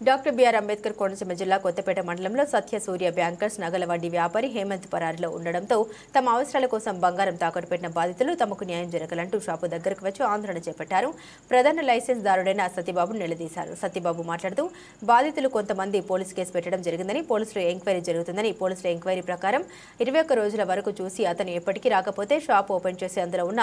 Doctor BR Ambedkar Konaseema జిల్లా కొత్తపేట మండలంలో సత్య సూర్య bankers నగల వడ్డీ వ్యాపారి హేమంత్ పరారిలో ఉండడంతో తమ అవసరాల కోసం బంగారం తాకట్టు పెట్టిన బాధితులు తమకు న్యాయం జరగాలంటూ షాపు దగ్గరకు వచ్చి ఆందోళన చేపట్టారు. ప్రధాన లైసెన్స్ దారుడైన సత్యబాబు నిలదీశారు. సత్యబాబు మాట్లాడుతూ బాధితులు కొంతమంది పోలీసు కేసు పెట్టడం జరిగిందని, పోలీసులు ఎంక్వైరీ జరుగుతుందని, పోలీసుల ఎంక్వైరీ ప్రకారం 21 రోజుల వరకు చూసి అతను ఎప్పటికీ రాకపోతే షాప్ ఓపెన్ చేసి అందులో ఉన్న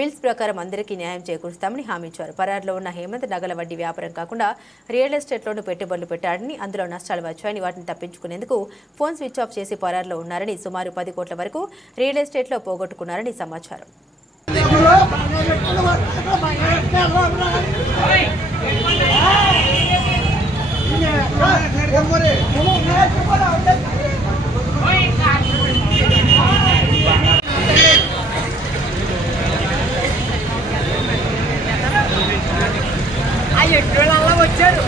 బిల్స్ ప్రకారం అందరికీ న్యాయం చేకూరుస్తామని హామీ ఇచ్చారు. పరారిలో ఉన్న హేమంత్ నగల వడ్డీ వ్యాపారం కాకుండా రియల్ ఎస్టేట్లోనూ పెట్టుబడులు పెట్టాడని, అందులో నష్టాలు వచ్చాయని, వాటిని తప్పించుకునేందుకు ఫోన్ స్విచ్ ఆఫ్ చేసి పరారులో ఉన్నారని, సుమారు 10 కోట్ల వరకు రియల్ ఎస్టేట్లో పోగొట్టుకున్నారని సమాచారం. వచ్చారు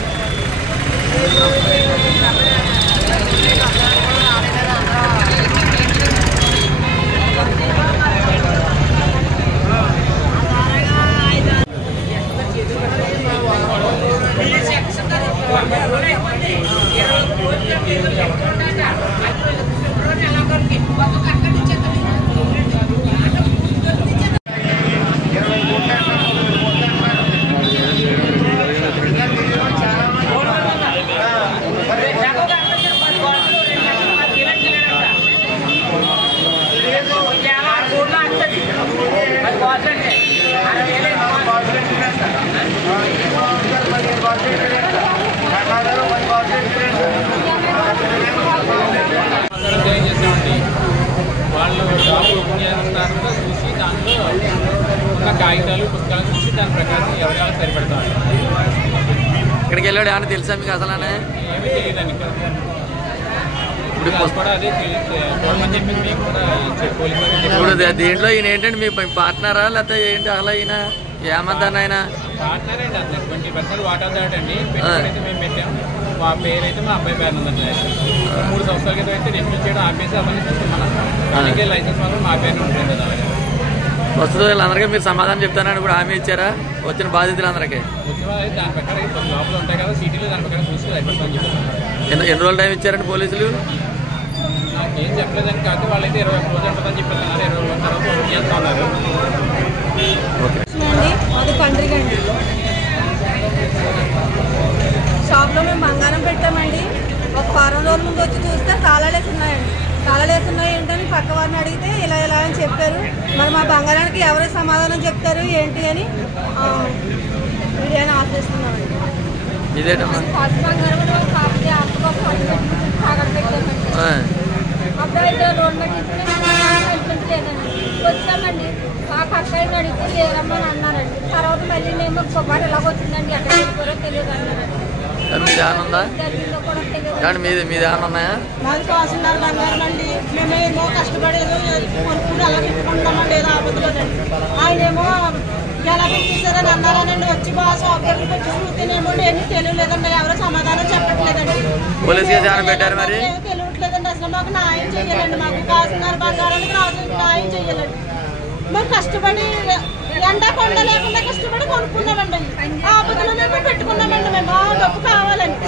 వాళ్ళు షాప్ ఓపెన్ చేస్తున్నారో చూసి దాంట్లో ఉన్న కాగితాలు పుస్తకాలు చూసి దాని ప్రకారం ఎవరికాలు సరిపెడతాం. ఇక్కడికి వెళ్ళాడు ఏమన్నా తెలుసా మీకు అసలు? ఏమీ తెలియదండి. కూడా అదే చూడమని చెప్పి మీకు కూడా ఇప్పుడు దీంట్లో ఈయన ఏంటండి మీ పార్ట్నరా లేకపోతే ఏంటి అసలు ఈయన ఏమంటాను ఆయన? పార్ట్నర్ అండి. అసలు 20% వాటా దాటండి. పెట్టుబడి అయితే మేము పెట్టాము. మా పేరు అయితే మా అబ్బాయి పేరు ఉందండి. 3 సంవత్సరాల క్రితం అయితే రెన్యూ చేయడం ఆపేసి అవన్నీ చూస్తున్నాం. అందుకే లైసెన్స్ మాత్రం మా పేరు ఉంటుంది కదా. ప్రస్తుతం వీళ్ళందరికీ మీరు సమాధానం చెప్తానని కూడా హామీ ఇచ్చారా వచ్చిన బాధితులందరికీ? వచ్చిన దాని ప్రకారం లోపల ఉంటాయి కదా సీటీలు, దాని ప్రకారం చూసి సరిపెడతామని చెప్పారు. ఎన్ని రోజులు టైం ఇచ్చారండి పోలీసులు? నాకేం చెప్పలేదని కాదు. వాళ్ళైతే 21 రోజులు ఉంటుందని చెప్పారు. 20 రోజుల తర్వాత ఓపెన్ చేస్తా ఉన్నారు. అది పండుగండి. షాప్లో మేము బంగారం పెట్టామండి. ఒక 4 రోజుల ముందు వచ్చి చూస్తే తాళాలు వేస్తున్నాయండి. తాళాలు వేస్తున్నాయి ఏంటని పక్క వారిని అడిగితే ఇలా ఇలా అని చెప్పారు. మరి మా బంగారానికి ఎవరు సమాధానం చెప్తారు ఏంటి అని వీడియోని ఆఫ్ చేస్తున్నామండి. అబ్బాయి రోడ్ మీద లేదండి. వచ్చామండి. మా పక్కన అడిగితే లేరమ్మని అన్నారండి. తర్వాత మళ్ళీ మేము కొబ్బరి ఎలాగ వచ్చిందండి, ఎక్కడ వెళ్ళిపోరో తెలియదు అన్నారండి. మాది తోసున్నారు బంగారం అండి. మేమేమో కష్టపడేదో కొనుక్కుని అలా పెట్టుకుంటామండి ఏదో ఆపదలోనండి. ఆయనేమో ఎలా పెట్టేశారని అన్నారనండి. వచ్చి బాగా షాప్ దగ్గరికి వచ్చి చూస్తేనేమో ఏమీ తెలియలేదండి. ఎవరో సమాధానం చెప్పట్లేదండి. తెలియట్లేదండి. అసలు మాకు న్యాయం చెయ్యాలండి. మాకు కాసున్నారు బంగారానికి న్యాయం చెయ్యాలండి. మేము కష్టపడి ఎండ కొండ లేకుండా కష్టపడి కొనుక్కున్నామండి. ఆపదలోనేమో పెట్టుకున్నామండి. మేము డబ్బు కావాలండి.